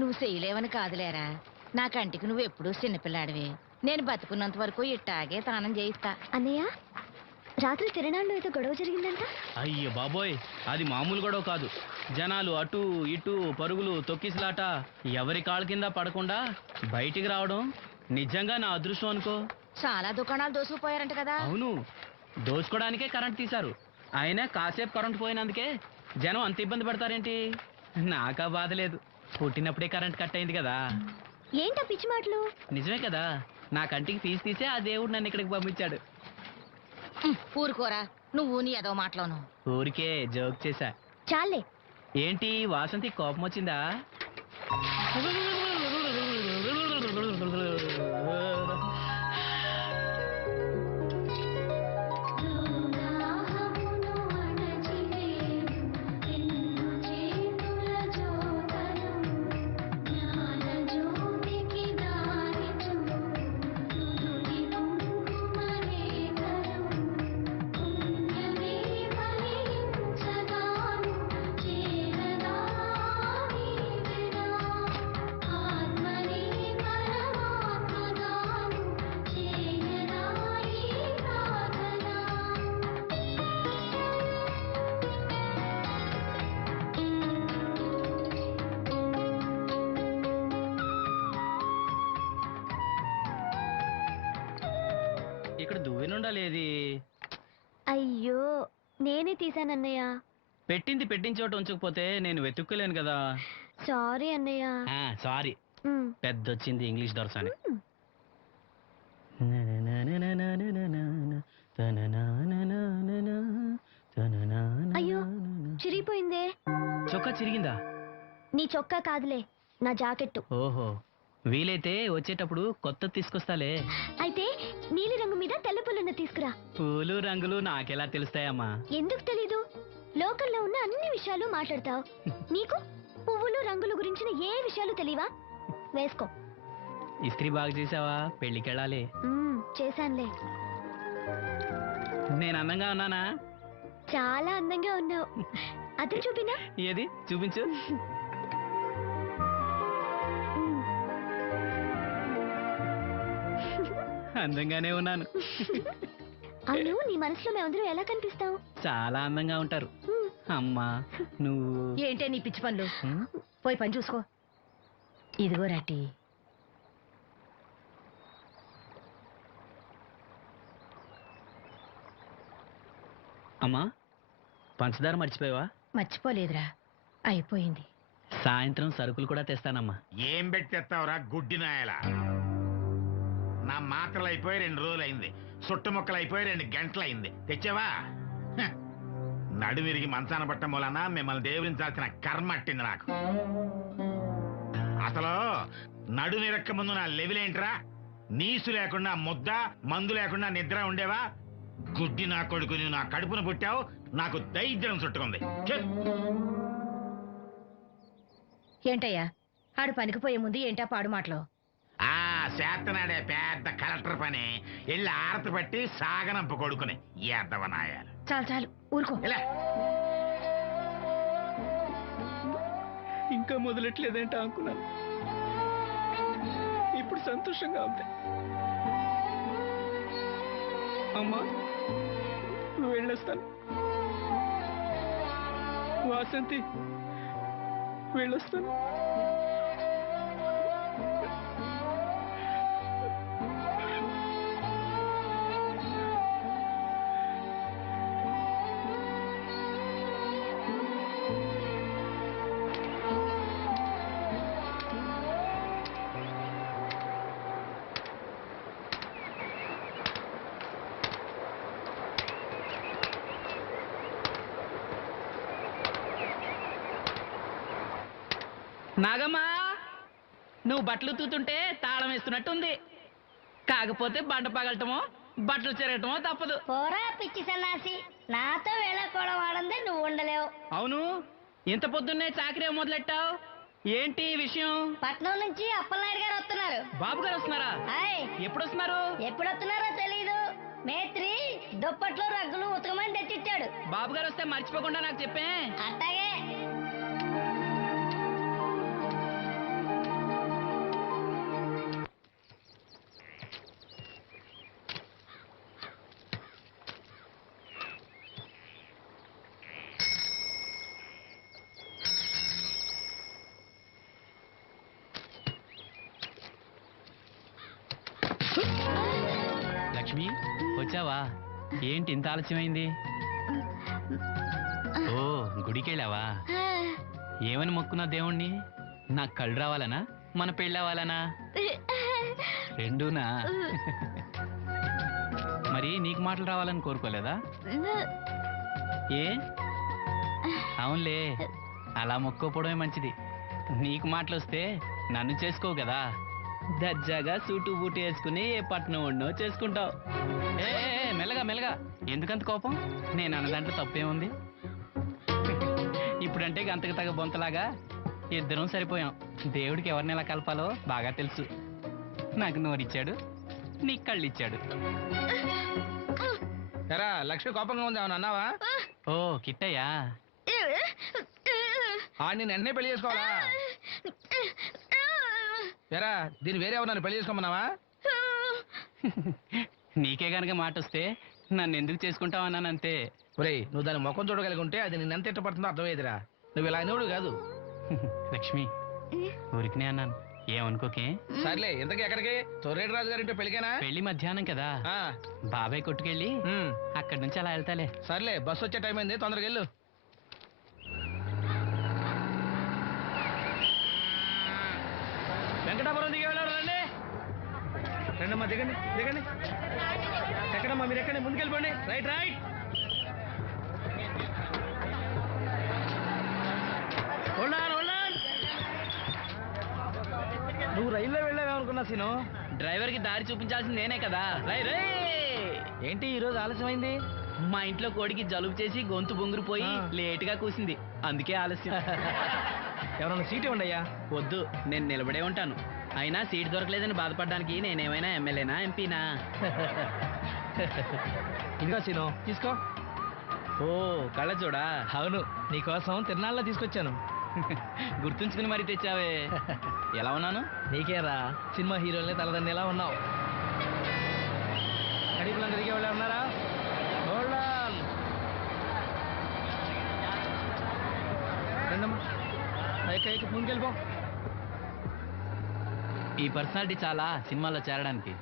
నువ్వు చేయలేవని కాదులేరా, నా కంటికి నువ్వు ఎప్పుడూ చిన్నపిల్లాడివి. నేను బతుకున్నంత వరకు ఇట్టాగే తానం చేయిస్తా. అన్నయ్య, రాత్రి తిరణాల్లో ఏదో గొడవ జరిగిందంట. అయ్యో బాబోయ్, అది మామూలు గొడవ కాదు. జనాలు అటు ఇటు పరుగులు, తొక్కిసలాట. ఎవరి కాళ్ళ కింద పడకుండా బయటికి రావడం నిజంగా నా అదృష్టం అనుకో. చాలా దుకాణాలు దోసుకుపోయారంట కదా. అవును, దోచుకోవడానికే కరెంట్ తీశారు. అయినా కాసేపు కరెంట్ పోయినందుకే జనం అంత ఇబ్బంది పడతారేంటి? నాకా బాధ లేదు, పుట్టినప్పుడే కరెంట్ కట్ అయింది కదా. ఏంటా పిచ్చి మాటలు? నిజమే కదా, నా కంటికి ఫీజు తీసే ఆ దేవుడు నన్ను ఇక్కడికి పంపించాడు. ఊరుకోరా, నువ్వు నీ ఏదో మాటలోను. ఊరికే జోక్ చేశా. చాలే. ఏంటి వాసంతి కోపం వచ్చిందా? ఇక్కడ దువ్వెనుండాలేది? అయ్యో, నేనే తీసానన్నయ్య. పెట్టిన చోట ఉంచకపోతే నేను వెతుక్కోలేను కదా. సారీ అన్నయ్య. సారీ. పెద్దొచ్చింది ఇంగ్లీష్ దొరసాని. అయ్యో, చిరిగిపోయిందే. చొక్కా చిరిగిందా? నీ చొక్కా కాదులే, నా జాకెట్టు. ఓహో, వీలైతే వచ్చేటప్పుడు కొత్త తీసుకొస్తాలే. అయితే నీలి రంగు మీద తెల్ల పుల్లన్న తీసుకురా. పూలు రంగులు నాకెలా తెలుస్తాయమ్మా? ఎందుకు తెలీదు? లోకల్లో ఉన్న అన్ని విషయాలు మాట్లాడతావు. నీకు పువ్వులు రంగులు గురించిన ఏ విషయాలు తెలియవా? వేసుకో. ఇస్త్రీ బాగా చేసావా? పెళ్ళికెళ్ళాలి. చేశానులే. నేను అందంగా ఉన్నానా? చాలా అందంగా ఉన్నావు. అది చూపినా? ఏది చూపించు. అందంగానే ఉన్నాను. అవును, నీ మనసులో మేమందరూ ఎలా కనిపిస్తావు? చాలా అందంగా ఉంటారు. అమ్మా నువ్వు ఏంటే నీ పిచ్చి పనులు? పోయి పని చూసుకో. ఇదిగో రాటి. అమ్మా, పంచదార మర్చిపోయావా? మర్చిపోలేదురా, అయిపోయింది. సాయంత్రం సరుకులు కూడా తెస్తానమ్మా. ఏం పెట్టి తెస్తావురా గుడ్డి నాయలా? నా మాత్రలు అయిపోయి 2 రోజులు అయింది, చుట్టుముక్కలు అయిపోయి 2 గంటలు అయింది. తెచ్చావా? నడుమిరిగి మంచాన పట్ట మూలన మిమ్మల్ని దేవుడించాల్సిన కర్మ అట్టింది నాకు. అసలు నడుమిరక్క ముందు నా లెవెలేంట్రా? నీసు లేకుండా ముద్ద, మందు లేకుండా నిద్ర ఉండేవా? గుడ్డి నా కొడుకుని నా కడుపును పుట్టావు, నాకు దైద్యం చుట్టుకుంది. ఏంటయ్యా, ఆడు పనికి పోయే ముందు ఏంటా పాడు మాటలు? చేతనాడే పెద్ద కలెక్టర్ పని. వెళ్ళి ఆరతి పట్టి సాగనంప కొడుకుని ఎద్దవనాయాలు. చాలు చాలు, ఊరుకో. ఇంకా మొదలెట్లేదేంటా అనుకున్నాను. ఇప్పుడు సంతోషంగా ఉంది. అమ్మా, వెళ్ళొస్తాను. వాసంతి, వెళ్ళొస్తాను. నాగమ్మా, నువ్వు బట్టలు తూతుంటే తాళం వేస్తున్నట్టుంది. కాకపోతే బండ పగలటమో బట్టలు చెరగటమో తప్పదు. పోరా పిచ్చి సన్నాసి, నాతో వేళకోవడం వాడందే నువ్వు ఉండలేవు. అవును, ఇంత పొద్దున్నే చాకరీ మొదలెట్టావు? ఏంటి విషయం? పట్నం నుంచి అప్పలనాయుడు గారు వస్తున్నారు. బాబు గారు వస్తున్నారా? ఎప్పుడు వస్తున్నారు? ఎప్పుడు వస్తున్నారో తెలీదు. మేత్రి దుప్పట్లు రగ్గులు ఉతకమని తెచ్చిచ్చాడు. బాబు గారు వస్తే మర్చిపోకుండా నాకు చెప్పే. అట్టాగే. వచ్చావా? ఏంటి ఇంత ఆలస్యమైంది? ఓ, గుడికి వెళ్ళావా? ఏమని మొక్కున్నా దేవుణ్ణి? నాకు కళ్ళు రావాలనా, మన పెళ్ళవాలనా? రెండూనా? మరి నీకు మాటలు రావాలని కోరుకోలేదా? ఏ? అవునులే, అలా మొక్కోపోవడమే మంచిది. నీకు మాటలు వస్తే నన్ను చేసుకోవు కదా, దర్జాగా సూటు బూటు వేసుకుని ఏ పట్నం ఉండో చేసుకుంటావు. ఏ మెల్లగా మెల్లగా, ఎందుకంత కోపం? నేను అన్నదాంట్లో తప్పేముంది? ఇప్పుడంటే గంతకు తగ్గ బొంతలాగా ఇద్దరం సరిపోయాం. దేవుడికి ఎవరిని ఎలా కలపాలో బాగా తెలుసు. నాకు నోరిచ్చాడు, నీకు కళ్ళు ఇచ్చాడు. ఎరా లక్ష్మి కోపంగా ఉంది, ఏమన్నా అన్నావా? ఓ కిట్టయ్యా, నేను వెంటనే పెళ్లి చేసుకోవాలా? ఎరా దీన్ని వేరే ఎవరు నన్ను పెళ్లి చేసుకోమన్నావా? నీకే గనక మాట వస్తే నన్ను ఎందుకు చేసుకుంటావన్నానంతే. ఒరేయ్, నువ్వు దాని ముఖం చూడగలిగి ఉంటే అది నిన్నెంత ఇష్టపడుతుందో అర్థమయ్యేదిరా. నువ్వు ఇలా అనేవాడు కాదు. లక్ష్మి, ఊరికినే అన్నాను, ఏమనుకోకే. సర్లే, ఇంతకీ ఎక్కడికి? తొర్రేటి రాజు గారింటే పెళ్ళికేనా? పెళ్లి మధ్యాహ్నం కదా, ఆ, బాబాయ్ కొట్టుకెళ్ళి అక్కడి నుంచి అలా వెళ్తాలే. సర్లే, బస్సు వచ్చే టైం అయింది, తొందరగా వెళ్ళు. వెంకటాపురం దిగి వెళ్ళారు. రండి రండమ్మా, దిగండి దిగండి. ఎక్కడమ్మా మీరు? ఎక్కండి, ముందుకెళ్ళిపోండి. Right right. నువ్వు రైల్లో వెళ్ళావేమనుకున్నా సీను. డ్రైవర్ కి దారి చూపించాల్సింది నేనే కదా. రై రే, ఏంటి ఈరోజు ఆలస్యమైంది? మా ఇంట్లో కోడికి జలుబు చేసి గొంతు బొంగురుపోయి లేటుగా కూసింది, అందుకే ఆలస్యం. ఎవరన్నా సీట్ ఇవ్వండి అయ్యా. వద్దు, నేను నిలబడే ఉంటాను. అయినా సీట్ దొరకలేదని బాధపడడానికి నేనేమైనా ఎమ్మెల్యేనా, ఎంపీనా? ఇదిగా సీను, తీసుకో. ఓ కళ్ళ చూడా. అవును, నీకోసం తిరునాళ్ళ తీసుకొచ్చాను. గుర్తుంచుకుని మరి తెచ్చావే. ఎలా ఉన్నాను? నీకేరా, సినిమా హీరోలనే తలదండి ఎలా ఉన్నావు? కడిపులంగా దిగే వాళ్ళు ఉన్నారా? రండమ్మా, ముందుకెళ్ళిపో. ఈ పర్సనాలిటీ చాలా సినిమాలో చేరడానికి.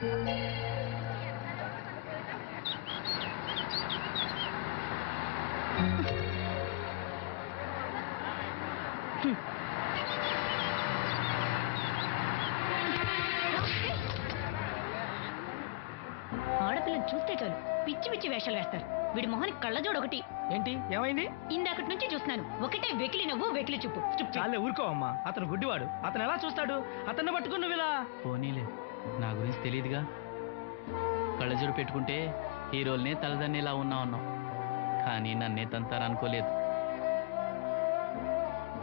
ఆడపిల్లని చూస్తే చాలు పిచ్చి పిచ్చి వేషాలు వేస్తారు. వీడి మొహానికి కళ్ళజోడు ఒకటి. ఏంటి ఏమైంది? ఇందాకటి నుంచి చూస్తున్నాను, ఒకటే వెకిలి నవ్వు, వెకిలి చూపు. చాలే ఊరుకో అమ్మా, అతను గుడ్డివాడు. అతను ఎలా చూస్తాడు? అతన్ని పట్టుకుని నువ్వు ఇలా. పోనీలే, నా గురించి తెలియదుగా. కళ్ళజోడు పెట్టుకుంటే హీరోల్నే తలదన్నేలా ఉన్నావు, కానీ నన్నే తంతారనుకోలేదు.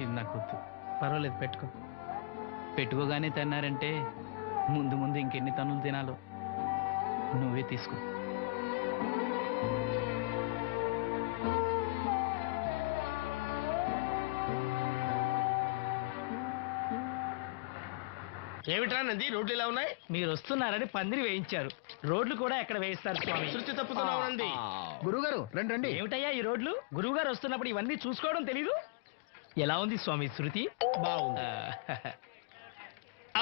ఇది నాకు వద్దు. పర్వాలేదు, పెట్టుకో. పెట్టుకోగానే తిన్నారంటే ముందు ముందు ఇంకెన్ని తన్నులు తినాలో నువ్వే తీసుకో. ఏమిట్రా నంది, రోడ్లు ఇలా ఉన్నాయి? మీరు వస్తున్నారని పందిరి వేయించారు. రోడ్లు కూడా ఎక్కడ వేయిస్తారు స్వామి? శృతి తప్పుతున్నావు నంది. గురుగారు రండి రండి. ఏమిటయ్యా ఈ రోడ్లు? గురువు గారు వస్తున్నప్పుడు ఇవన్నీ చూసుకోవడం తెలీదు? ఎలా ఉంది స్వామి శృతి? బాగుంది.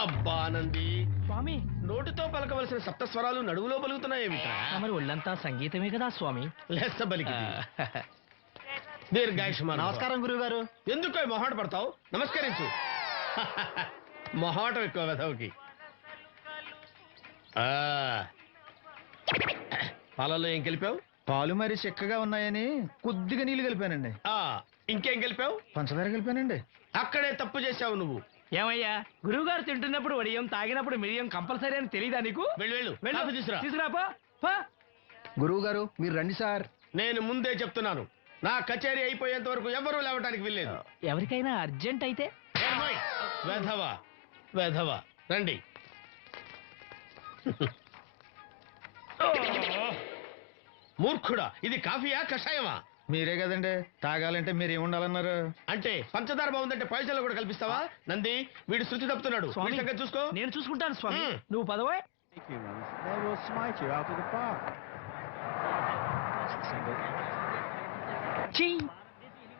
అబ్బా నంది, స్వామి నోటితో పలకవలసిన సప్తస్వరాలు నడువులో పలుకుతున్నాయేమిట్రా? మరి ఒళ్ళంతా సంగీతమే కదా స్వామి. లెస్స బలికి దీర్ఘాయుష్మాన్. నమస్కారం గురువు గారు. ఎందుకో మొహాట పడతావు? నమస్కరించు. మొహాటం ఎక్కువ వెధవుకి. పాలల్లో ఏం కలిపావు? పాలు మరి చిక్కగా ఉన్నాయని కొద్దిగా నీళ్లు కలిపానండి. ఇంకేం కలిపావు? పంచదార కలిపానండి. అక్కడే తప్పు చేశావు నువ్వు. ఏమయ్యా, గురువు గారు తింటున్నప్పుడు వడియం, తాగినప్పుడు మిరియం కంపల్సరీ అని తెలీదా నీకు? వెళ్ళు వెళ్ళు, కాఫీ తీసురా. తీసుకురాపో. గురువు గారు మీరు రండి సార్. నేను ముందే చెప్తున్నాను, నా కచేరీ అయిపోయేంత వరకు ఎవరూ లేవటానికి వెళ్ళలేదు. ఎవరికైనా అర్జెంట్ అయితే వెధవా వెధవా, రండి. మూర్ఖుడా, ఇది కాఫీయా కషాయమా? మీరే కదండి తాగాలంటే మీరు ఏముండాలన్నారు? అంటే పంచదార బాగుందంటే పైసలు కూడా కల్పిస్తావా? నంది, వీడు శృతి తప్పుతున్నాడు. స్వామి, వీడి సంగతి చూసుకో. నేను చూసుకుంటాను స్వామి. నువ్వు పదవే.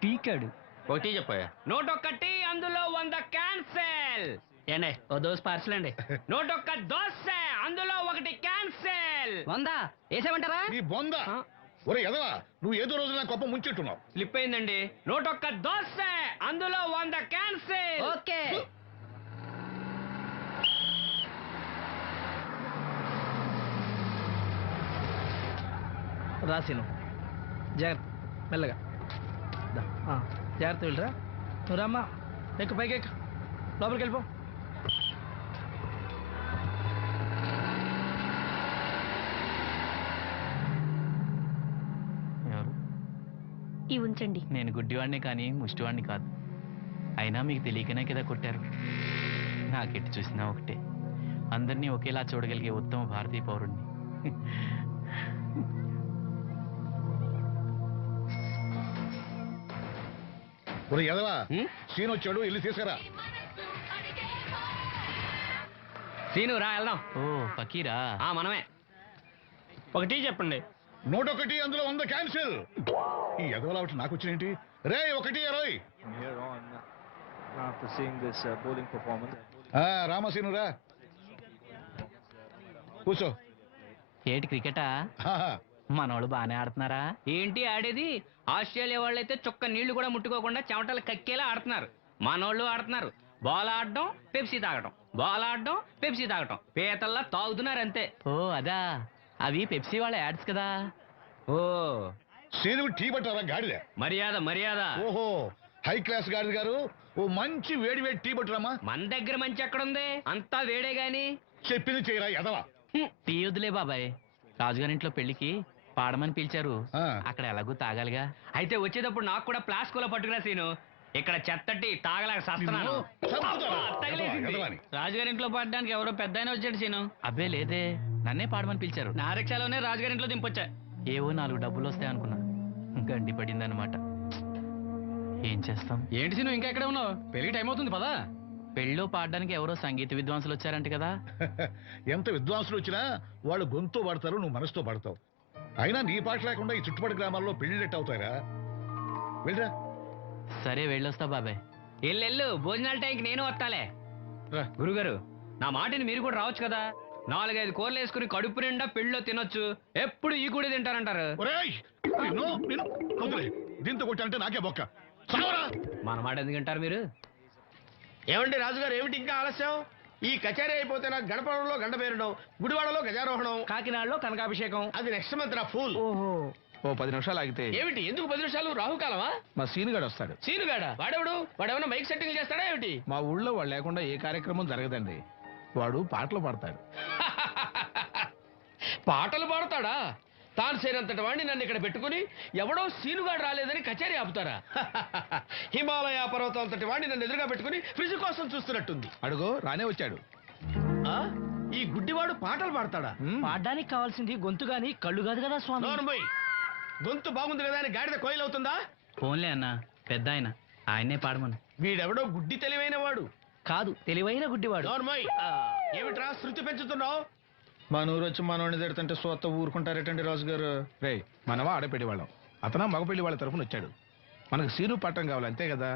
పీకాడు. ఒకటి చెప్పాయా? 101 అందులో 100 క్యాన్సెల్. ఏండి ఓ దోశ పార్సల్ అండి. 101 దోశ అందులో ఒకటి క్యాన్సిల్. 100 వేసేమంటారా? నీ బొంద ఒరే ఎదవా, నువ్వు ఏదో రోజు నా గొప్ప ముంచెట్టున్నావు. స్లిప్ అయిందండి. 101 దోశ, అందులో 100 క్యాన్సిల్. ఓకే. రాసిను జాగ్రత్త, మెల్లగా దా. జాగ్రత్త వెళ్ళరా. నువ్వు రామ్మా, ఎక్కు, పైకి ఎక్కు, లోపలికి వెళ్ళిపో. ఎవరు? ఈ ఉంచండి. నేను గుడ్డివాడిని కానీ ముష్టివాడిని కాదు. అయినా మీకు తెలియకనే కదా కొట్టారు. నాకెట్టి చూసినా ఒకటే, అందరినీ ఒకేలా చూడగలిగే ఉత్తమ భారతీయ పౌరుణ్ణి. ఒరే ఎదవా, సీన్ వచ్చాడు, వెళ్ళి తీసుకురా. సీను రా వెళ్దాం. ఓ ఫకీరా? మనమే. ఒకటి చెప్పండి. 101, అందులో 100 క్యాన్సిల్. ఈ ఎదవలా ఒకటి నాకు వచ్చినేంటి? రే 1-20. From here on, after seeing this bowling performance, రామసీను రా, కూర్చో. ఏటి క్రికెటా? ఆహా. మనోళ్ళు బాగానే ఆడుతున్నారా? ఏంటి ఆడేది? ఆస్ట్రేలియా వాళ్ళైతే చొక్క నీళ్లు కూడా ముట్టుకోకుండా చెమటలు కక్కేలా ఆడుతున్నారు. మనోళ్ళు ఆడుతున్నారు. బాల్ ఆడడం, పెప్సీ తాగడం, బాల్ ఆడడం, పెప్సీ తాగడం, పీతల్లా తాగుతున్నారు అంతే. ఓ అదా, అవి పెప్సీ వాళ్ళ యాడ్స్ కదా. ఓ సీను టీ పట్టారా గాడిద? మర్యాద మర్యాద. ఓహో, హై క్లాస్ గాడిద గారు, ఓ మంచి వేడి వేడి టీ పట్టురామా. మన దగ్గర మంచి ఎక్కడుంది? అంతా వేడే గాని. చెప్పింది చేయరా ఎదవా. టీ వద్దులే బాబాయ్, రాజుగారింట్లో పెళ్లికి పాడమని పిలిచారు. అక్కడ ఎలాగూ తాగాలిగా. అయితే వచ్చేటప్పుడు నాకు కూడా ప్లాస్కోలో పట్టుకురా సీను. ఇక్కడ చెత్తటి తాగలేక సస్తున్నాను. రాజుగారింట్లో పడడానికి ఎవరో పెద్ద ఆయన వచ్చాడు సీను. అబ్బే లేదే, నన్నే పాడమని పిలిచారు. నా రిక్షాలోనే రాజుగారింట్లో దింపొచ్చా. ఏవో 4 డబ్బులు వస్తాయి అనుకున్నా, గండి పడిందనమాట. ఏం చేస్తాం? ఏంటి సీను ఇంకా ఎక్కడ ఉన్నావు? పెళ్లి టైం అవుతుంది పదా. పెళ్ళిలో పాడడానికి ఎవరో సంగీత విద్వాంసులు వచ్చారంట కదా. ఎంత విద్వాంసులు వచ్చినా వాళ్ళు గొంతు పడతారు, నువ్వు మనసుతో పడతావు. అయినా నీ పాట లేకుండా ఈ చుట్టుపక్కల గ్రామాల్లో పెళ్లిళ్ళెట్ అవుతారా? వెళ్ళరా. సరే వెళ్ళొస్తా బాబాయ్. ఎల్లెళ్ళు, భోజనాల టైంకి నేను వస్తాలే. గురుగారు, నా మాటిని మీరు కూడా రావచ్చు కదా. 4-5 కూరలు వేసుకుని కడుపు నిండా పెళ్ళిలో తినొచ్చు. ఎప్పుడు ఈ కూడా తింటారంటారు. దీంతో కొట్టాలంటే నాకే బొక్క. చావరా. మన మాట ఎందుకు తింటారు మీరు? ఏమండి రాజుగారు, ఏమిటి ఇంకా ఆలస్యం? ఈ కచేరీ అయిపోతే నాకు గణపవరంలో గండ పేరడం, గుడివాడలో గజారోహణం, కాకినాడలో కనకాభిషేకం. అది నెక్స్ట్ మంత్ రా ఫూల్. ఓ 10 నిమిషాలు ఆగితే. ఏమిటి, ఎందుకు 10 నిమిషాలు? రాహుకాలమా? మా సీనుగాడు వస్తాడు. సీనుగాడా? వాడెవడు? వాడేమన్నా మైక్ సెట్టింగ్ చేస్తాడా ఏమిటి? మా ఊళ్ళో వాడు లేకుండా ఏ కార్యక్రమం జరగదండి. వాడు పాటలు పాడతాడు. పాటలు పాడతాడా? తాను సేనంతటి వాడిని నన్ను ఇక్కడ పెట్టుకుని ఎవడో సీనుగాడు రాలేదని కచేరీ ఆపుతారా? హిమాలయ పర్వతం అంతటి వాడిని నన్ను ఎదురుగా పెట్టుకుని ఫ్రిజ్ కోసం చూస్తున్నట్టుంది. అడుగో రానే వచ్చాడు. ఈ గుడ్డివాడు పాటలు పాడతాడా? పాడడానికి కావాల్సింది గొంతు గాని కళ్ళు కాదు కదా స్వామి. నోర్మోయ్, గొంతు బాగుంది కదా అని గాడిద కోయిల్ అవుతుందా? ఫోన్లే అన్న, పెద్ద ఆయన, ఆయన్నే పాడమను. వీడెవడో గుడ్డి తెలివైన వాడు కాదు, తెలివైన గుడ్డివాడు. నోర్మోయ్, ఏమిట్రా శృతి పెంచుతున్నావు? మన ఊరు వచ్చి మనోడిని తిడుతుంటే సొత్త ఊరుకుంటారేటండి రాజుగారు? రే, మనవా ఆడపెళ్లి వాళ్ళం, అతను మగ పెళ్లి వాళ్ళ తరఫున వచ్చాడు. మనకు సీను పట్టం కావాలి అంతే కదా.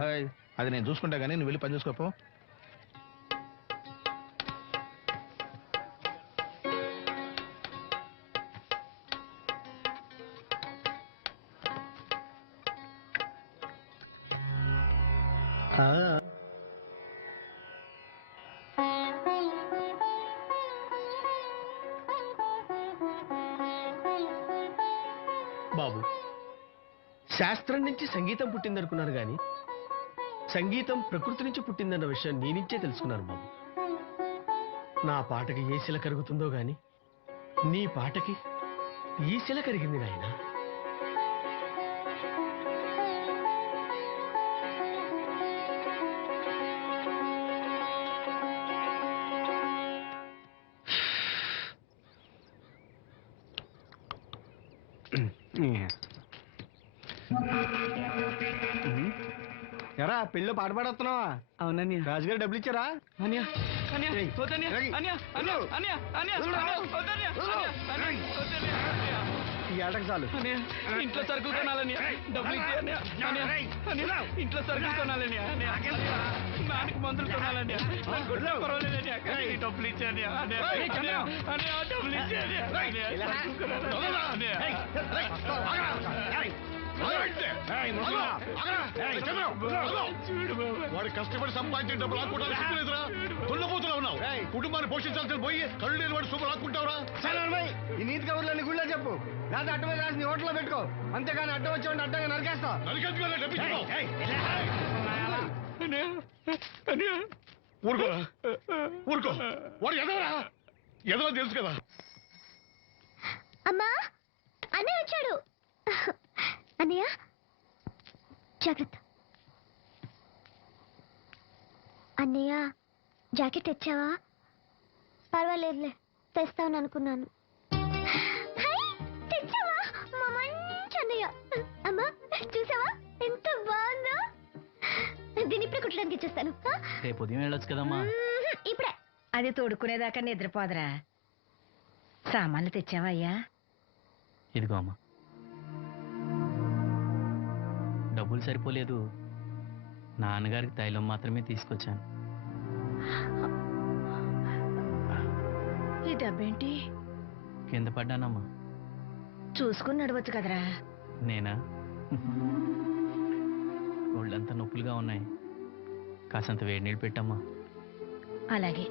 అది నేను చూసుకుంటా గానీ నువ్వు వెళ్ళి పని చూసుకోపో. బాబు, శాస్త్రం నుంచి సంగీతం పుట్టిందనుకున్నాను గాని సంగీతం ప్రకృతి నుంచి పుట్టిందన్న విషయం నీ నుంచే తెలుసుకున్నాను బాబు. నా పాటకి ఏ శిల కరుగుతుందో గాని నీ పాటకి ఈ శిల కరిగింది నాయనా. ఎరా పెళ్ళి పాట పాడుతున్నావా? అవునని రాజుగారు డబ్బులు ఇచ్చారా? ఏటకు చాలు ఇంట్లో సరుకులు కొనాలని డబ్బులు ఇచ్చి ఇంట్లో సరుకులు కొనాలని నాన్నకి మందులు కొనాలని డబ్బులు ఇచ్చాను డబ్బులు వాడు కష్టపడి సంపాదించిన డబ్బులు ఆకుంటారు సిగ్గులేదురా దున్నపోతున్నా ఉన్నావు కుటుంబాన్ని పోషించాల్సిన పోయి కళ్ళు లేని వాడు సొమ్ము ఆకుంటావురా ఈ నీతి కబుర్లన్నీ గుళ్ళో చెప్పు లేదా అడ్డ మీద రాసి నీ హోటల్లో పెట్టుకో అంతేగాని అడ్డం వచ్చి అడ్డంగా నరికేస్తా ఊరుకోరా ఊరుకో వాడు ఎదవరా ఎదవ తెలుసు కదా. అమ్మా అన్నయ్య వచ్చాడు. అన్నయ్య జాగ్రత్త. అన్నయ్య జాకెట్ తెచ్చావా? పర్వాలేదులే, తెస్తాను అనుకున్నాను. తెచ్చావా? మా మంచి అన్నయ్య. అమ్మా చూసావా ఎంత బాగుందో? దీన్ని ఇప్పుడే కుట్టడానికి ఇచ్చేస్తాను. రేపు ఉదయం వెళ్ళొచ్చు కదమ్మా. ఇప్పుడే. అది తోడుకునేదాకా నిద్రపోదరా. సామాన్లు తెచ్చావా అయ్యా? ఇదిగో అమ్మా. డబ్బులు సరిపోలేదు, నాన్నగారికి తైలం మాత్రమే తీసుకొచ్చాను. ఈ డబ్బేంటి? కింద పడ్డానమ్మా. చూసుకుని నడవచ్చు కదరా. నేనా? ఒళ్ళంతా నొప్పులుగా ఉన్నాయి, కాసంత వేడి నీళ్ళు పెట్టమ్మా. అలాగే.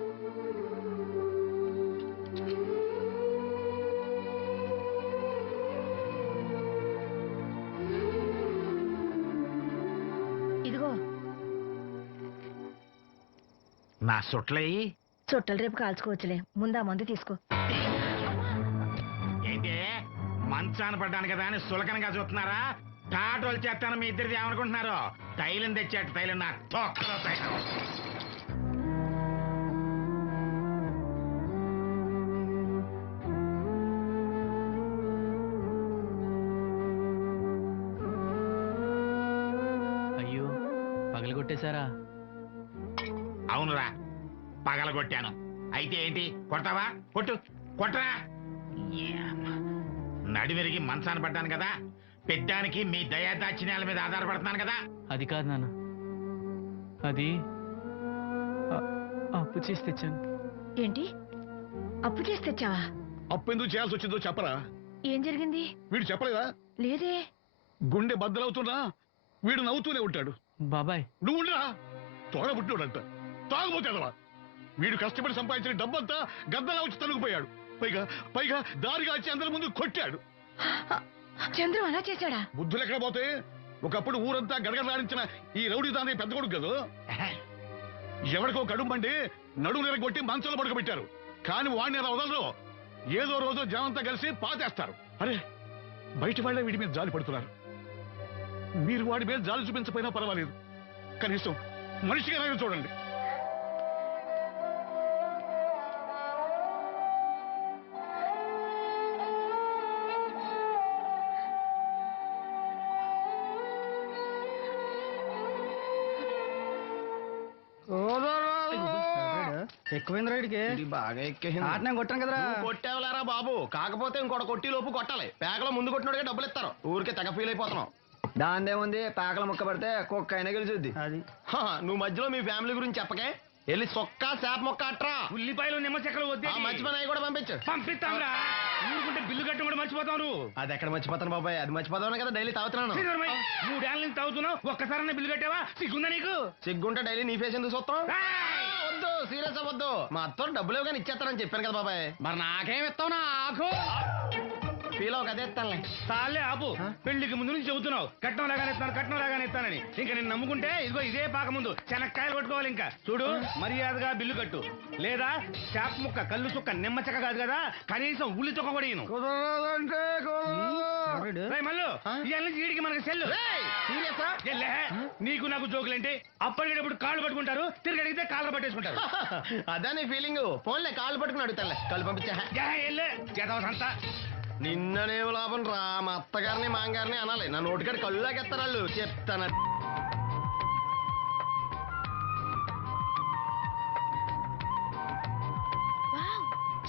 ఇదిగో నా సొట్లయి చుట్టలు రేపు కాల్చుకోవచ్చులే, ముందా మందు తీసుకో. ఏంటి మంచాన పడ్డాను కదా అని సులకనగా చూస్తున్నారా? టాటోలు చేస్తాను మీ ఇద్దరిది ఏమనుకుంటున్నారు? తైలం తెచ్చాడు, తైలం నా తొక్కలో తైలం. అయ్యో, పగలగొట్టేశారా? అవునురా, పగలగొట్టాను. అయితే ఏంటి, కొడతావా? కొట్టు, కొట్టరా. నడివిరిగి మంచాన పడ్డాను కదా, పెద్దానికి మీ దయాదాచిన్యాల మీద ఆధారపడుతున్నాను కదా. అది కాదు నాన్న, అది అప్పు చేసి తెచ్చాను. ఏంటి, అప్పు చేసి తెచ్చావా? అప్పు ఎందుకు చేయాల్సి వచ్చిందో చెప్పరా? ఏం జరిగింది? వీడు చెప్పలేదా? లేదే. గుండె బద్దలవుతున్నా వీడు నవ్వుతూనే ఉంటాడు. బాబాయ్ నువ్వు ఉండరా, తోడబుట్టినోడంట, తాగుపోతేదవా. వీడు కష్టపడి సంపాదించిన డబ్బంతా గద్దలా వచ్చి తనుకుపోయాడు. పైగా పైగా దారిగా వచ్చి అందరి ముందు కొట్టాడు. చంద్రం అలా చేశాడా? బుద్ధులు ఎక్కడ పోతే, ఒకప్పుడు ఊరంతా గడగడలాడించిన ఈ రౌడీ దాని పెద్ద కొడుకు కదా. ఎవరికో కడుంబండి నడుము నిరగొట్టి మంచంలో పడుకోబెట్టారు. కానీ వాడిని అలా వదలరు. ఏదో రోజు జనంతా కలిసి పాతేస్తారు. అరే, బయట వాళ్ళే వీడి మీద జాలి పడుతున్నారు. మీరు వాడి మీద జాలి చూపించకపోయినా పర్వాలేదు, కనీసం మనిషిగా చూడండి. ఎక్కువైంది రైడ్కి బాగా ఎక్కేసింది. కొట్టాను కదరా. కొట్టేవలేరా బాబు, కాకపోతే ఇంకోటి కొట్టి లోపు కొట్టాలి. పేకలో ముందు కొట్టినోడిగా డబ్బులు ఇస్తారు. ఊరికే తెగ ఫీల్ అయిపోతున్నావు. దాందేముంది, పేకల ముక్క పడితే కుక్క అయినా గెలిచుద్ది. అది నువ్వు మధ్యలో మీ ఫ్యామిలీ గురించి చెప్పకే. వెళ్ళి సొక్క చేప మొక్క అట్రా. ఉల్లిపాయలు నిమ్మ చెక్కలు వద్దే. మర్చిపోయిన కూడా పంపించు. పంపిస్తాంరా. ఊరుకుంటే బిల్లు కట్టడం కూడా మర్చిపోతావు నువ్వు. అది ఎక్కడ మర్చిపోతాను బాబాయ్, అది మర్చిపోతావు కదా డైలీ తాగుతున్నాను. 3 ఏళ్ళ నుంచి తాగుతున్నావు, ఒక్కసారి బిల్లు కట్టావా? సిగ్గుందా నీకు? సిగ్గుంటే డైలీ నీ ఫేస్ ఎందుకు చూస్తాం? వద్దు, సీరియస్ అవ్వద్దు. మా అత్తో డబ్బులు ఇవ్వగానే ఇచ్చేస్తానని చెప్పాను కదా బాబాయ్. మరి నాకేం ఇస్తావు? నాకు ఫీల్ అవ్వక అదే ఇస్తానులే. చాలే ఆపు. పెళ్లికి ముందు నుంచి చెబుతున్నావు కట్నం లాగానే ఇస్తాను, కట్నం లాగానే ఇస్తానని. ఇంకా నేను నమ్ముకుంటే ఇదిగో ఇదే పాక ముందు శనక్కాయలు కొట్టుకోవాలి. ఇంకా చూడు, మర్యాదగా బిల్లు కట్టు, లేదా చేప ముక్క, కళ్ళు చుక్క, నిమ్మ చెక్క కాదు కదా, కనీసం ఉల్లి చుక్క కూడా ఇయ్యను. మళ్ళీ ఇవాళ నుంచి వీడికి మనకి సెల్లు. నీకు నాకు జోకులేంటి? అప్పటికేటప్పుడు కాళ్ళు పట్టుకుంటారు, తిరిగి అడిగితే కాళ్ళు పట్టేసుకుంటారు. అదే నీ ఫీలింగ్. ఫోన్లే కాళ్ళు పట్టుకుని అడుగుతానులే. కళ్ళు పంపించా. నిన్ననే లాభం రా. మా అత్తగారిని మాంగారిని అనాలి. నా నోటికాడి కళ్ళు లాగేస్తారు వాళ్ళు. చెప్తాను.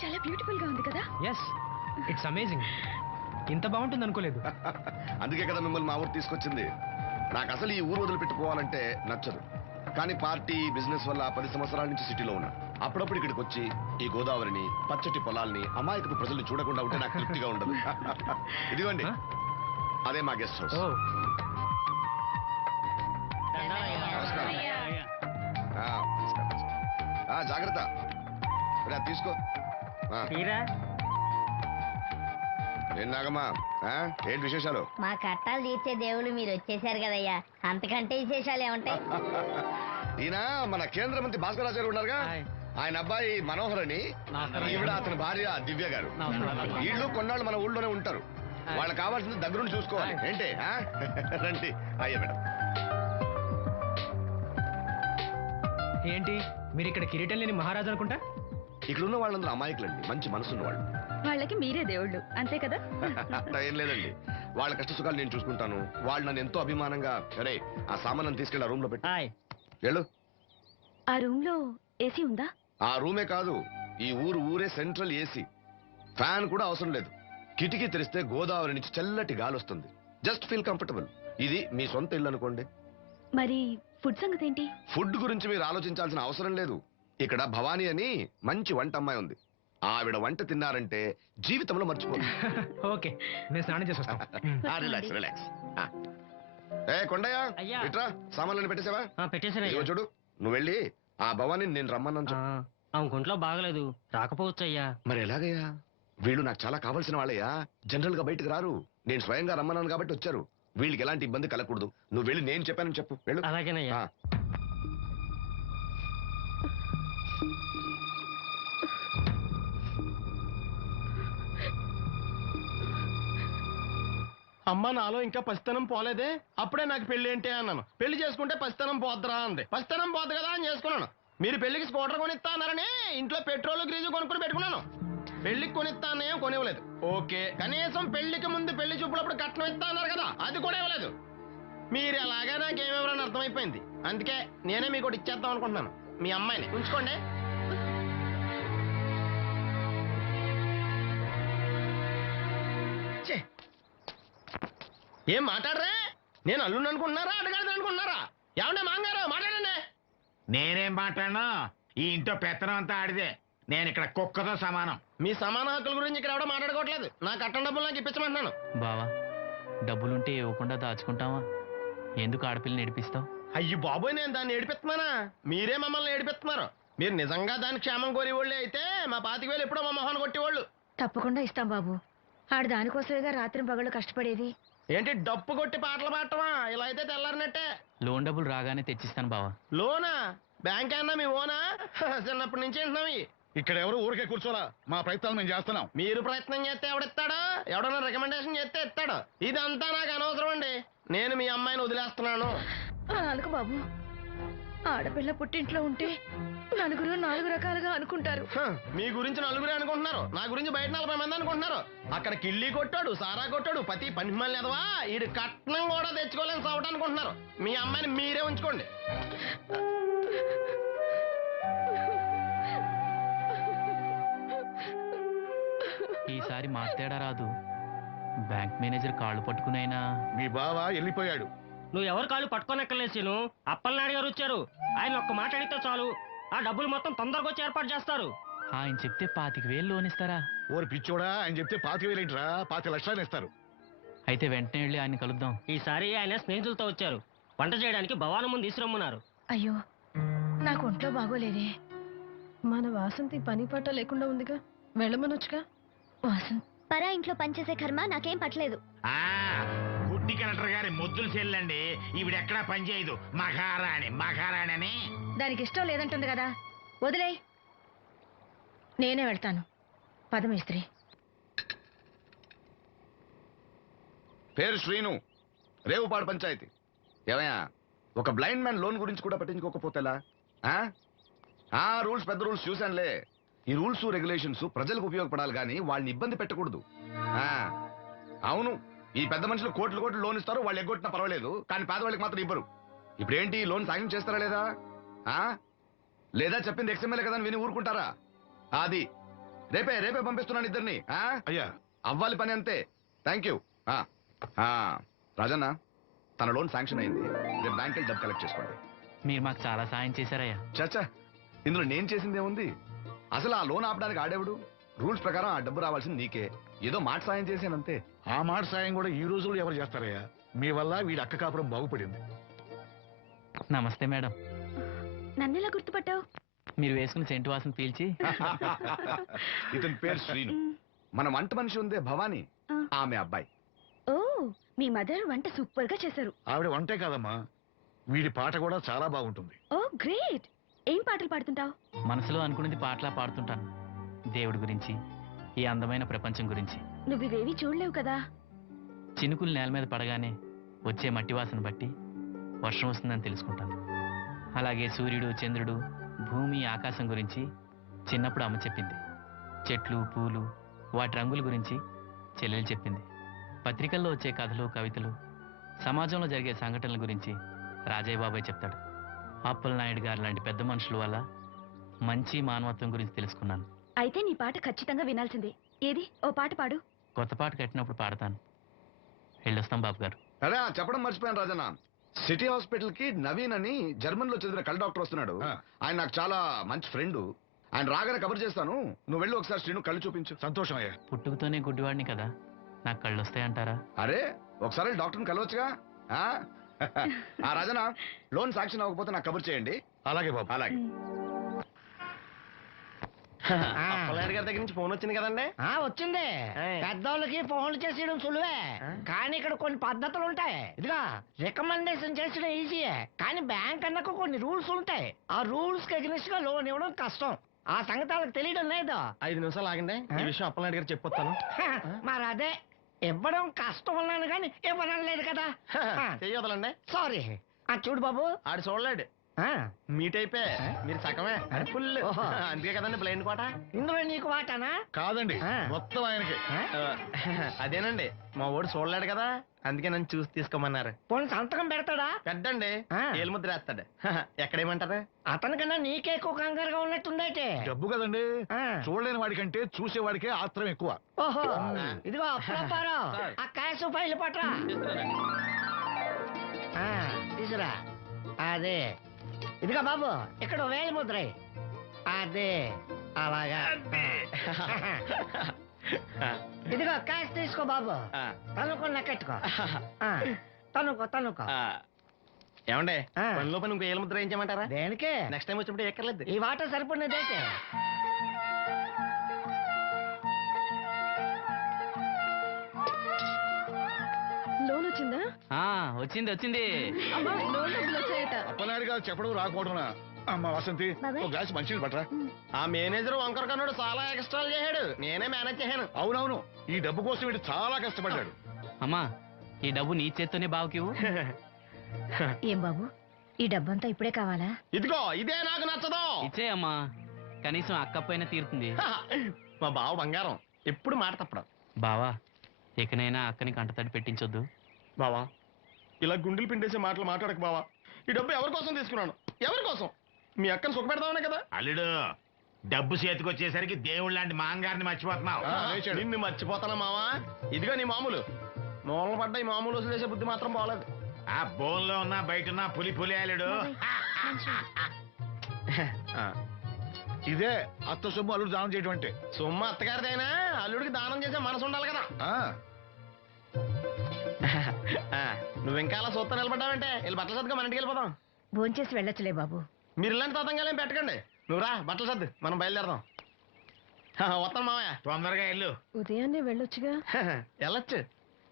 చాలా బ్యూటిఫుల్ గా ఉంది కదా. Yes, it's amazing. ఇంత బాగుంటుంది అనుకోలేదు. అందుకే కదా మిమ్మల్ని మా ఊరు తీసుకొచ్చింది. నాకు అసలు ఈ ఊరు వదిలిపెట్టుకోవాలంటే నచ్చదు. కానీ పార్టీ బిజినెస్ వల్ల 10 సంవత్సరాల నుంచి సిటీలో ఉన్నా. అప్పుడప్పుడు ఇక్కడికి వచ్చి ఈ గోదావరిని, పచ్చటి పొలాల్ని, అమాయకపు ప్రజల్ని చూడకుండా ఉంటే నాకు తృప్తిగా ఉండదు. ఇదిగోండి, అదే మా గెస్ట్ హౌస్. జాగ్రత్త, తీసుకో. ఏం నాగమ్మా, ఏంటి విశేషాలు? మా కట్టాలు తీర్చే దేవుళ్ళు మీరు వచ్చేసారు కదయ్యా, అంతకంటే విశేషాలు ఏముంటాయి? ఈయన మన కేంద్ర మంత్రి భాస్కర్ రాజు గారు ఉన్నారుగా, ఆయన అబ్బాయి మనోహర్ అని, ఈవిడ అతని భార్య దివ్య గారు. వీళ్ళు కొన్నాళ్ళు మన ఊళ్ళోనే ఉంటారు. వాళ్ళకి కావాల్సింది దగ్గరుండి చూసుకోవాలి. ఏంటి రండి. అయ్యా మేడం. ఏంటి మీరు ఇక్కడ కిరీటం లేని మహారాజు అనుకుంటా? ఇక్కడ ఉన్న వాళ్ళందరూ అమాయకులండి, మంచి మనసున్న వాళ్ళు. వాళ్ళకి మీరే దేవుళ్ళు అంతే కదా? అట్లా ఏం లేదండి, వాళ్ళ కష్ట సుఖాలు నేను చూసుకుంటాను. వాళ్ళు నన్ను ఎంతో అభిమానంగా, అరే ఆ సామాన్ తీసుకెళ్ళి ఆ రూమ్ లో పెట్టి వెళ్ళు. ఆ రూమ్ లో ఏసీ ఉందా? ఆ రూమే కాదు, ఈ ఊరే సెంట్రల్ ఏసీ. ఫ్యాన్ కూడా అవసరం లేదు. కిటికీ తెరిస్తే గోదావరి నుంచి చల్లటి గాలి వస్తుంది. Just feel comfortable. ఇది మీ సొంత ఇల్లు అనుకోండి. మరి ఫుడ్ సంగతి ఏంటి? ఫుడ్ గురించి మీరు ఆలోచించాల్సిన అవసరం లేదు. ఇక్కడ భవానీ అని మంచి వంట అమ్మాయి ఉంది. ఆవిడ వంట తిన్నారంటే జీవితంలో మర్చిపోదు. ఓకే, నేను స్నానం చేసి వస్తాను. Relax relax. ఏ కొండయ్య, ఇట్రా, సామాన్లను పెట్టేసావా? పెట్టేసారా? చూడు, నువ్వు వెళ్ళి ఆ భవానీ నేను రమ్మన్నాను చెప్పు. ఆమె గుంట్లో బాగలేదు, రాకపోవచ్చయ్యా. మరి ఎలాగయ్యా? వీళ్ళు నాకు చాలా కావాల్సిన వాళ్ళయ్యా. జనరల్ గా బయటకు రారు. నేను స్వయంగా రమ్మన్నాను కాబట్టి వచ్చారు. వీళ్ళకి ఎలాంటి ఇబ్బంది కలగకూడదు. నువ్వు వెళ్ళి నేను చెప్పానని చెప్పు. వెళ్ళు. అలాగేనయ్యా. అమ్మ నాలో ఇంకా పసితనం పోలేదే, అప్పుడే నాకు పెళ్లి ఏంటి అన్నాను. పెళ్లి చేసుకుంటే పసితనం పోద్దురా అంది. పసితనం పోద్దు కదా అని చేసుకున్నాను. మీరు పెళ్లికి స్కూటర్ కొనిస్తా అన్నారని ఇంట్లో పెట్రోల్ గ్రీజు కొనుక్కుని పెట్టుకున్నాను. పెళ్లికి కొనిస్తా అన్నయ్యం కొనివ్వలేదు. ఓకే, కనీసం పెళ్లికి ముందు పెళ్లి చూపులప్పుడు కట్నం ఇస్తా అన్నారు కదా, అది కూడా ఇవ్వలేదు. మీరు ఎలాగా నాకేమెవరని అర్థమైపోయింది. అందుకే నేనే మీకు ఒకటి ఇచ్చేద్దాం అనుకుంటున్నాను. మీ అమ్మాయిని ఉంచుకోండి. ఏం మాట్లాడరే? నేను అల్లుండి అనుకుంటున్నారా, అడగాలి అనుకుంటున్నారా? ఏమంటే మాంగారు మాట్లాడండి. నేనేం మాట్లాడను, ఈ ఇంట్లో పెత్తనం అంతా ఆడిదే. నేను ఇక్కడ కుక్కతో సమానం. మీ సమాన హక్కుల గురించి ఇక్కడ ఎవడో మాట్లాడుకోవట్లేదు. నా కట్టం డబ్బులు నాకు ఇప్పించమంటున్నాను. బావా, డబ్బులుంటే ఇవ్వకుండా దాచుకుంటావా? ఎందుకు ఆడపిల్లని ఏడిపిస్తావు? అయ్యి బాబోయ్, నేను దాన్ని ఏడిపిస్తున్నానా? మీరే మమ్మల్ని ఏడిపిస్తున్నారు. మీరు నిజంగా దాని క్షేమం కోరేవాళ్ళే అయితే మా 25,000 ఎప్పుడో మా మొహాన్ని కొట్టేవాళ్ళు. తప్పకుండా ఇస్తాం బాబు. ఆడు దానికోసమేగా రాత్రి పగళ్ళు కష్టపడేది. ఏంటి డప్పు కొట్టి పాటలు పాడటమా? ఇలా అయితే తెల్లారినట్టే. లోన్ డబ్బులు రాగానే తెచ్చిస్తాను బావా. లోనా? బ్యాంక్ అన్నా మీ ఓనా? చిన్నప్పటి నుంచి వింటున్నాం. ఇక్కడ ఎవరు ఊరికే కూర్చోలా, మా ప్రయత్నాలు మేము చేస్తున్నాం. మీరు ప్రయత్నం చేస్తే ఎవడిస్తాడు? ఎవడన్నా రికమెండేషన్ చేస్తే ఇస్తాడు. ఇదంతా నాకు అనవసరం అండి. నేను మీ అమ్మాయిని వదిలేస్తున్నాను. అలాగ బాబు, ఆడపిల్ల పుట్టింట్లో ఉంటే నలుగురు 4 రకాలుగా అనుకుంటారు. మీ గురించి నలుగురే అనుకుంటున్నారు, నా గురించి బయట 40 మంది అనుకుంటున్నారు. అక్కడ కిళ్ళి కొట్టాడు, సారా కొట్టాడు, పతి పనిమల్ని ఎదవా, ఈడు కట్నం కూడా తెచ్చుకోలేని సవట అనుకుంటున్నారు. మీ అమ్మాయిని మీరే ఉంచుకోండి. ఈసారి మాట్లాడా రాదు. బ్యాంక్ మేనేజర్ కాళ్ళు పట్టుకునైనా. మీ బావ వెళ్ళిపోయాడు. నువ్వు ఎవరు కాళ్ళు పట్టుకోనెక్కలేసిను. అప్పలనాయుడు గారు వచ్చారు. ఆయన ఒక్క మాట అడిగితే చాలు, ఆ డబ్బులు మొత్తం తొందరగా వచ్చి ఏర్పాటు చేస్తారు. ఆయన చెప్తే 25,000 లోన్ ఇస్తారా? ఓరి పిచ్చోడా, ఆయన చెప్తే 25,000 ఏంట్రా, 25 లక్షలు ఇస్తారు. అయితే వెంటనే వెళ్ళి ఆయన కలుద్దాం. ఈసారి ఆయన స్నేహితులతో వచ్చారు. వంట చేయడానికి భవానం ముందు తీసురమ్మన్నారు. అయ్యో, నాకు ఒంట్లో బాగోలేదే. మన వాసంతి పని పట్ట లేకుండా ఉందిగా, వెళ్ళమనొచ్చుగా. వాసంత్ పరా ఇంట్లో పనిచేసే కర్మ నాకేం పట్టలేదు. గుడ్డి కలెక్టర్ గారి ముద్దులు చెల్లండి. ఈవిడెక్కడా పనిచేయదు. మహారాణి అని. దానికి ఇష్టం లేదంటుంది కదా, వదిలే. నేనే వెళ్తాను. పదమిస్త్రీ. పేరు శ్రీను, రేవుపాడు పంచాయతీ. ఏమయ్యా, ఒక బ్లైండ్ మ్యాన్ లోన్ గురించి కూడా పట్టించుకోకపోతేలా? రూల్స్ పెద్ద రూల్స్ చూశానులే. ఈ రూల్స్ రెగ్యులేషన్స్ ప్రజలకు ఉపయోగపడాలి కానీ వాళ్ళని ఇబ్బంది పెట్టకూడదు. అవును, ఈ పెద్ద మనుషులు కోట్లు లోన్ ఇస్తారు, వాళ్ళు ఎగ్గొట్టినా పర్వాలేదు, కానీ పేదవాళ్ళకి మాత్రం ఇవ్వరు. ఇప్పుడేంటి, లోన్ సాయం చేస్తారా లేదా? లేదా చెప్పింది ఎక్స్ఎంఎల్ఏ కదా అని విని ఊరుకుంటారా? అది రేపే పంపిస్తున్నాను ఇద్దరిని. అయ్యా, అవ్వాలి పని అంతే. Thank you. రాజన్న, తన లోన్ శాంక్షన్ అయింది. రేపు బ్యాంక్ వెళ్ళి డబ్బు కలెక్ట్ చేసుకోండి. మీరు మాకు చాలా సాయం చేశారయ్యా. చచ్చా, ఇందులో నేను చేసింది ఏముంది? అసలు ఆ లోన్ ఆపడానికి ఆడేవుడు? రూల్స్ ప్రకారం ఆ డబ్బు రావాల్సింది నీకే. ఏదో మాట సాయం చేశానంతే. ఆ మాట సాయం కూడా ఈ రోజుల్లో ఎవరు చేస్తారయ్యా? మీ వల్ల వీడి అక్క కాపురం బాగుపడింది. నమస్తే మేడం. నన్నెలా గుర్తుపట్టావు? మీరు వేసుకున్న సెంటు వాసన పీల్చి. ఇతని పేరు శ్రీను. మన వంట మనిషి ఉందే భవానీ, ఆమె అబ్బాయి. ఓ, మీ మదర్ వంట సూపర్ గా చేశారు. ఆవిడ వంటే కాదమ్మా, వీడి పాట కూడా చాలా బాగుంటుంది. ఓ గ్రేట్. ఏం పాటలు పాడుతుంటావు? మనసులో అనుకున్నది పాటలా పాడుతుంటాను. దేవుడి గురించి, ఈ అందమైన ప్రపంచం గురించి. నువ్వు ఇవేవి చూడలేవు కదా. చినుకులు నేల మీద పడగానే వచ్చే మట్టి వాసన బట్టి వర్షం వస్తుందని తెలుసుకుంటాను. అలాగే సూర్యుడు, చంద్రుడు, భూమి, ఆకాశం గురించి చిన్నప్పుడు అమ్మ చెప్పింది. చెట్లు, పూలు, వాటి రంగుల గురించి చెల్లెలు చెప్పింది. పత్రికల్లో వచ్చే కథలు, కవితలు, సమాజంలో జరిగే సంఘటనల గురించి రాజయ్య బాబాయ్ చెప్తాడు. అప్పలనాయుడు గారు లాంటి పెద్ద మనుషుల వల్ల మంచి మానవత్వం గురించి తెలుసుకున్నాను. అయితే నీ పాట ఖచ్చితంగా వినాల్సిందే. ఏది, ఓ పాట పాడు. కొత్త పాట కట్టినప్పుడు పాడతాను. వెళ్ళొస్తాం బాబు గారు. అరే, చెప్పడం మర్చిపోయాను రాజన్న. సిటీ హాస్పిటల్ కి నవీన్ అని జర్మన్ లో చదివిన కళ్ళ డాక్టర్ వస్తున్నాడు. ఆయన నాకు చాలా మంచి ఫ్రెండ్. ఆయన రాగానే కబర్ చేస్తాను. నువ్వు వెళ్ళి ఒకసారి శ్రీను కళ్ళు చూపించు. సంతోషం అయ్యా. పుట్టుకతోనే గుడ్డివాడిని కదా, నాకు కళ్ళు వస్తాయంటారా? అరే, ఒకసారి డాక్టర్ని కలవచ్చుగా. రాజన్న, లోన్ శాంక్షన్ అవ్వకపోతే నాకు కబర్ చేయండి. అలాగే బాబు. అలాగే. అప్పలనాయుడు గారి దగ్గర నుంచి ఫోన్ వచ్చింది కదండి. వచ్చింది. పెద్దోళ్ళకి ఫోన్లు చేసేయడం సులువే, కానీ ఇక్కడ కొన్ని పద్ధతులు ఉంటాయి. ఇదిగా రికమెండేషన్ చేసడం ఈజీయే, కానీ బ్యాంక్ అన్నకు కొన్ని రూల్స్ ఉంటాయి. ఆ రూల్స్ కి అగ్నిస్ట్ గా లోన్ ఇవ్వడం కష్టం. ఆ సంగతి వాళ్ళకి తెలియడం లేదు. 5 నిమిషాలు ఆగండి, ఈ విషయం అప్పలనాయుడు గారు చెప్పొస్తాను. మరి అదే ఇవ్వడం కష్టం అన్నాను కానీ ఇవ్వడం లేదు కదా. చెయ్యొదలండి. సారీ. చూడు బాబు, ఆడు చూడలేడు. మీట్ అయిపోయి మీరు సగమే ఫుల్. అందుకే కదండి బ్లైండ్ కోట. ఇందులో నీకు వాటానా? కాదండి, మొత్తం ఆయనకి. అదేనండి, మా ఓడు చూడలేడు కదా, అందుకే నన్ను చూసి తీసుకోమన్నారు. పోనీ సంతకం పెడతాడా? పెద్దండి, ఏలు ముద్ర వేస్తాడు. ఎక్కడేమంటారు? అతనికన్నా నీకే ఎక్కువ కంగారుగా ఉన్నట్టుందైతే. డబ్బు కదండి, చూడలేని వాడికంటే చూసేవాడికే ఆత్రం ఎక్కువ. ఓహో, ఇదిగో అప్పుడప్పారావు, ఆ క్యాష్ ఫైల్ పట్రా. తీసురా. అదే, ఇదిగో బాబు, ఇక్కడ వేలి ముద్ర. అదే, అలాగా. ఇదిగో క్యాష్ తీసుకో బాబు. తనుకో, లెక్కెట్టుకో. తనుకో. ఏమండే, పనిలో పని ఇంకో ఏలు ముద్ర ఏం చేయమంటారా? దేనికే? నెక్స్ట్ టైం వచ్చినప్పుడు ఎక్కర్లేదు. ఈ వాటర్ సరిపడినదైతే. లోన్ వచ్చిందా? వచ్చింది. అమ్మా, లోన్ డబ్బులు వచ్చాయట. అప్పలనాయుడు గారు చెప్పడం రాకపోవడం. అమ్మ వసంతి, ఒక గ్లాస్ మంచినీళ్ళు పట్టరా. ఆ మేనేజర్ వంకర కన్నాడు, చాలా ఎక్స్ట్రాలు చేశాడు. నేనే మేనేజ్ చేశాను. అవునవును, ఈ డబ్బు కోసం వీడు చాలా కష్టపడ్డాడు. అమ్మా, ఈ డబ్బు నీ చేత్తోనే బావుకివు. ఏం బాబు, ఈ డబ్బంతా ఇప్పుడే కావాలా? ఇదిగో, ఇదే నాకు నచ్చదు. ఇచ్చేయమ్మా, కనీసం అక్కపోయినా తీరుతుంది. మా బావ బంగారం, ఎప్పుడు మాట తప్పడం. బావా, ఇకనైనా అక్కని కంటతడి పెట్టించొద్దు. బావా, ఇలా గుండెలు పిండేసే మాటలు మాట్లాడక బావా. ఈ డబ్బు ఎవరి కోసం తీసుకున్నాను? ఎవరి కోసం? మీ అక్కను సుఖ పెడదామనే కదా. అల్లుడు, డబ్బు చేతికి వచ్చేసరికి దేవుడు లాంటి మాంగారిని మర్చిపోతున్నావు. నిన్ను మర్చిపోతానా మావా? ఇదిగో నీ మామూలు మూలన పడ్డ ఈ మామూలు వసూలు చేసే బుద్ధి మాత్రం బాగలేదు. ఆ బోన్లో ఉన్నా బయట ఉన్నా పులి అల్లుడు. ఇదే అత్త సొమ్ము అల్లుడు దానం చేయడం అంటే. సొమ్ము అత్తగారిదైనా అల్లుడికి దానం చేసే మనసు ఉండాలి కదా. నువ్వు ఇంకా అలా సూత్తా నిలబడ్డావంటే వీళ్ళు బట్టలు సర్దుగా మన ఇంటికి వెళ్ళిపోదాం. భోంచేసి వెళ్ళొచ్చులే బాబు. మీరు ఇలాంటి తతంగాలేం పెట్టకండి. నువ్వు రా, బట్టలు సర్దు, మనం బయలుదేరదాం. వస్తాను మావయ్య. తొందరగా వెళ్ళు. ఉదయాన్నే వెళ్ళొచ్చుగా. వెళ్ళొచ్చు,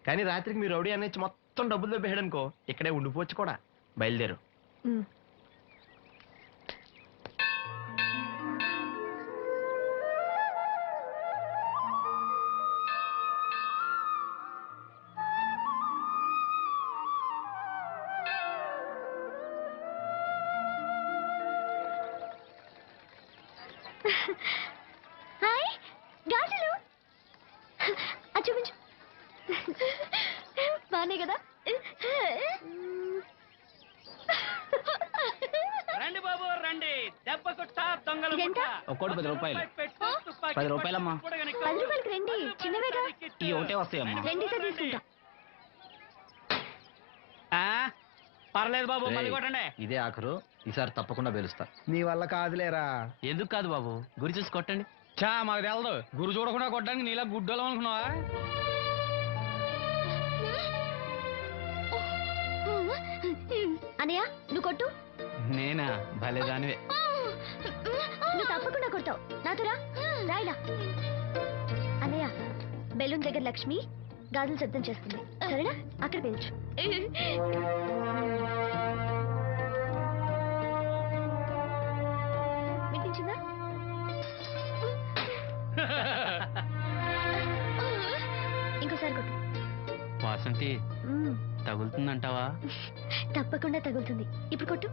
కానీ రాత్రికి మీరు రౌడీ అనేది మొత్తం డబ్బులు దొబ్బేయడనుకో, ఇక్కడే ఉండిపోవచ్చు కూడా. బయలుదేరు. హాయ్, గాజులు. చూపించు. బానే కదా? రండి బాబు రండి, దెబ్బ కొట్ట దొంగలు ఇదెంత? ఒక్కోటి 10 రూపాయలు. పెట్టు 10 రూపాయలమ్మా. 10 రూపాయలకి రండి, చిన్నవేగా. ఈ ఒకటే వస్తాయమ్మా. రెండితే తీసుకుంటా. పర్లేదు బాబు, మళ్ళీ కొట్టండి. ఇదే ఆఖరు, ఈసారి తప్పకుండా పేలుస్తా. నీ వల్ల కాదులేరా. ఎందుకు కాదు బాబు, గురి చూసి కొట్టండి. చా మాకు తెలదు, గురు చూడకుండా కొట్టడానికి నీలా గుడ్డోలం అనుకున్నావా? అనయ్య నువ్వు కొట్టు. నేనా? భలే దానివే. నువ్వు తప్పకుండా కొడతావు. నాతో రా, రాయిలా. అన్నయ్య, బెలూన్ దగ్గర లక్ష్మి గాజులు శబ్దం చేస్తుంది, సరేనా? అక్కడ పేల్చు. వినిపించిందా? ఇంకోసారి కొట్టు. వాసంతి, మ్మ్. తగులుతుందంటావా? తప్పకుండా తగులుతుంది. ఇప్పుడు కొట్టు.